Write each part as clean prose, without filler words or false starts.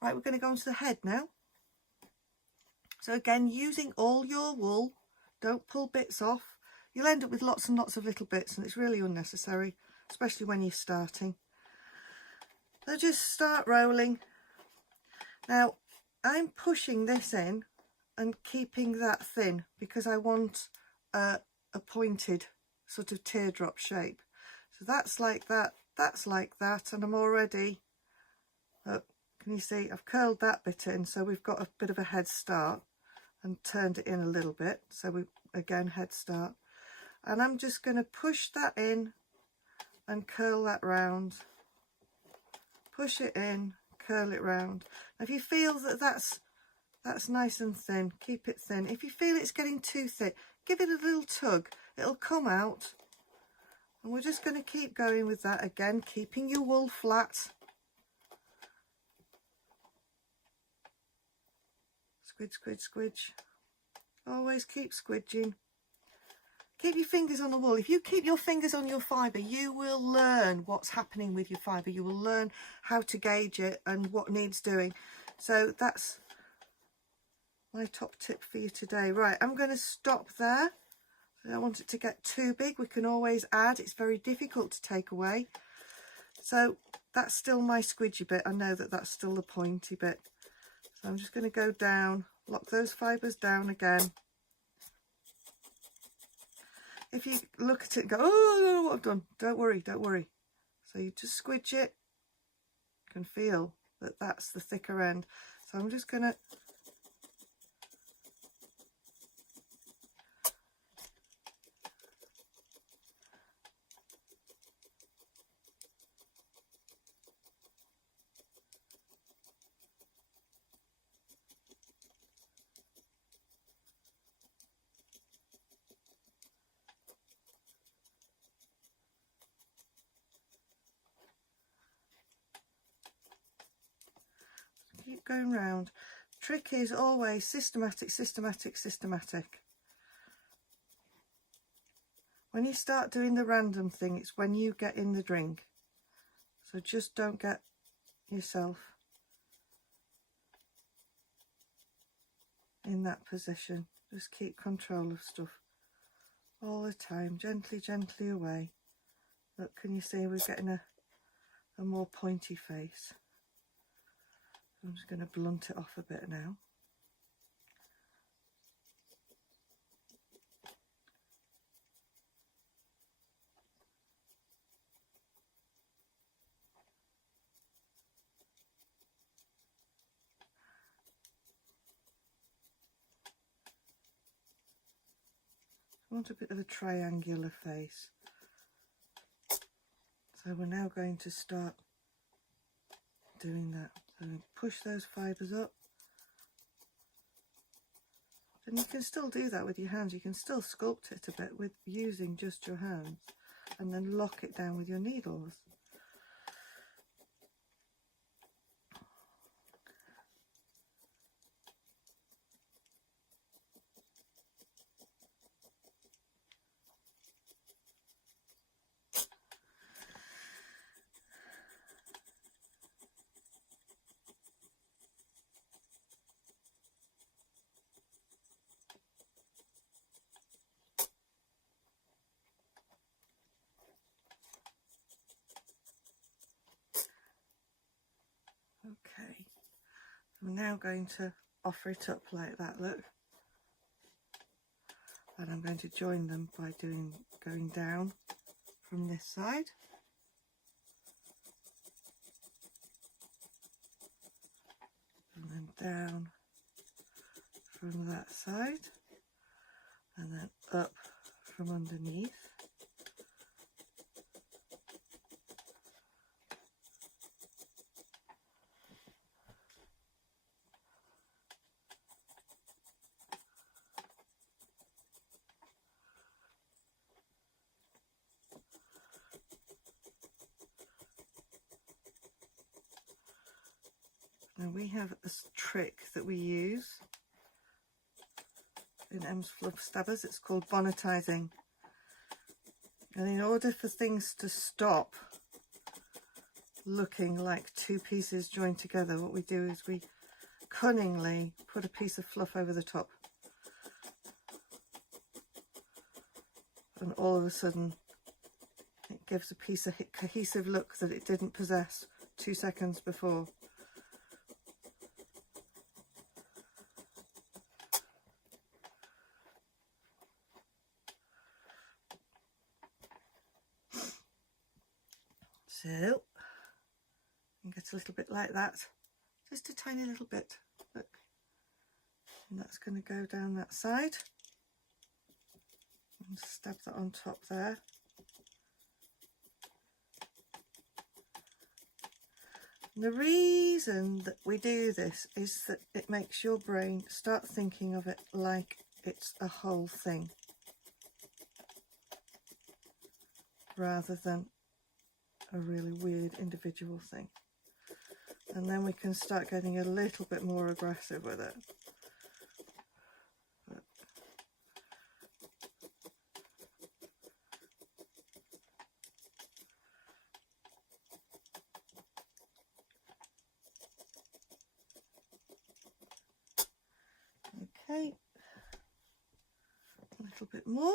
Right, we're going to go on to the head now. So again, using all your wool, don't pull bits off. You'll end up with lots and lots of little bits and it's really unnecessary, especially when you're starting. So just start rolling. Now, I'm pushing this in and keeping that thin because I want a pointed sort of teardrop shape. So that's like that, that's like that, and I'm already, can you see, I've curled that bit in, so we've got a bit of a head start and turned it in a little bit. So we, again, head start. And I'm just going to push that in and curl that round. Push it in, curl it round. Now, if you feel that that's nice and thin, keep it thin. If you feel it's getting too thick, give it a little tug. It'll come out. And we're just going to keep going with that again, keeping your wool flat. Squidge, squidge, squidge. Always keep squidging. Keep your fingers on the wool. If you keep your fingers on your fibre, you will learn what's happening with your fibre. You will learn how to gauge it and what needs doing. So that's my top tip for you today. Right, I'm going to stop there. I don't want it to get too big. We can always add. It's very difficult to take away. So that's still my squidgy bit. I know that that's still the pointy bit. So I'm just going to go down, lock those fibres down again. If you look at it and go, oh, what I've done, don't worry, don't worry. So you just squidge it. You can feel that that's the thicker end. So I'm just going to keep going round. Trick is always systematic, systematic, systematic. When you start doing the random thing, it's when you get in the drink. So just don't get yourself in that position. Just keep control of stuff all the time, gently, gently away. Look, can you see we're getting a more pointy face? I'm just going to blunt it off a bit now. I want a bit of a triangular face. So we're now going to start doing that. So push those fibres up. And you can still do that with your hands. You can still sculpt it a bit with using just your hands and then lock it down with your needles. Okay, I'm now going to offer it up like that, look. And I'm going to join them by going down from this side. And then down from that side. And then up from underneath. Now we have a trick that we use in Em's Fluff Stabbers. It's called bonnetising. And in order for things to stop looking like two pieces joined together, what we do is we cunningly put a piece of fluff over the top, and all of a sudden it gives a piece of cohesive look that it didn't possess 2 seconds before. So, and get a little bit like that, just a tiny little bit, look, and that's going to go down that side, and stab that on top there. And the reason that we do this is that it makes your brain start thinking of it like it's a whole thing, rather than a really weird individual thing. And then we can start getting a little bit more aggressive with it. Okay, a little bit more.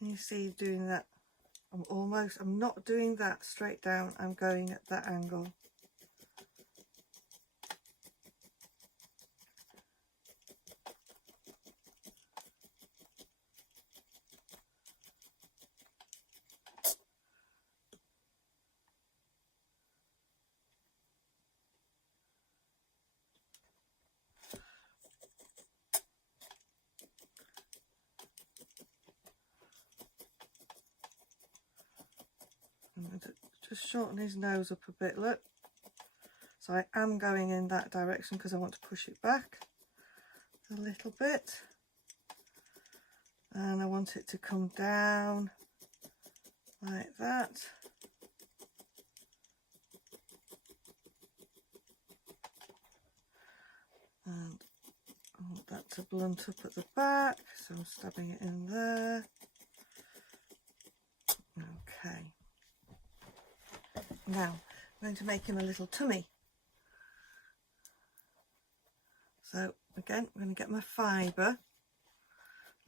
You see, doing that, I'm not doing that straight down, I'm going at that angle. I'm going to just shorten his nose up a bit, look. So I am going in that direction because I want to push it back a little bit. And I want it to come down like that. And I want that to blunt up at the back, so I'm stabbing it in there. Okay. Now, I'm going to make him a little tummy. So, again, I'm going to get my fibre,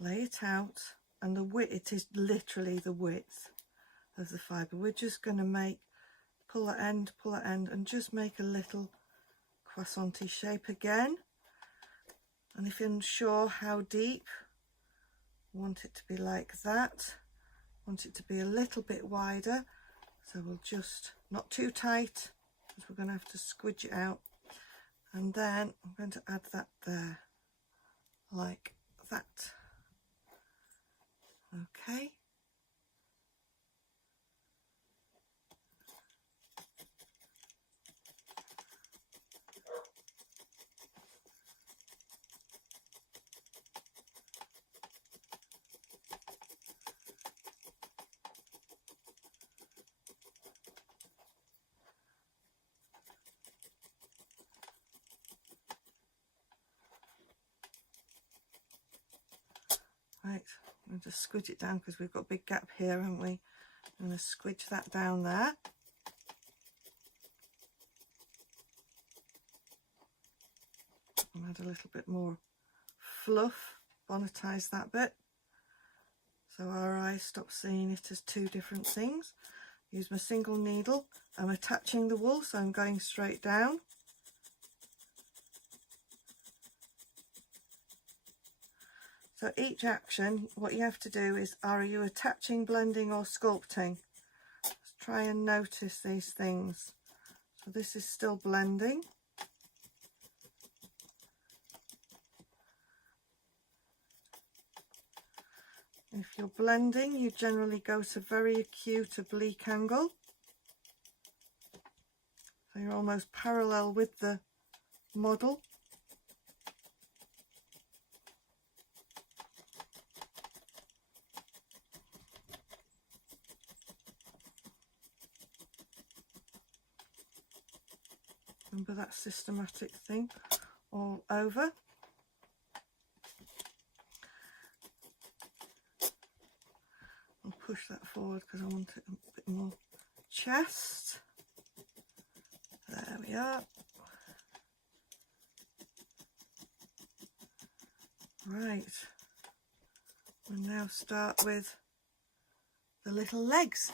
lay it out, and the width, it is literally the width of the fibre. We're just going to pull that end, and just make a little croissant-y shape again. And if you're unsure how deep, want it to be like that, want it to be a little bit wider, so we'll just, not too tight, because we're going to have to squidge it out. And then I'm going to add that there, like that. Okay. Right, I'm going to squidge it down because we've got a big gap here, haven't we? I'm going to squidge that down there. And add a little bit more fluff, bonnetise that bit, so our eyes stop seeing it as two different things. use my single needle. I'm attaching the wool, so I'm going straight down. So each action, what you have to do is, are you attaching, blending or sculpting? Let's try and notice these things. So this is still blending. If you're blending, you generally go to very acute oblique angle. So you're almost parallel with the model. Remember that systematic thing all over. I'll push that forward because I want it a bit more chest. There we are. Right. We'll now start with the little legs.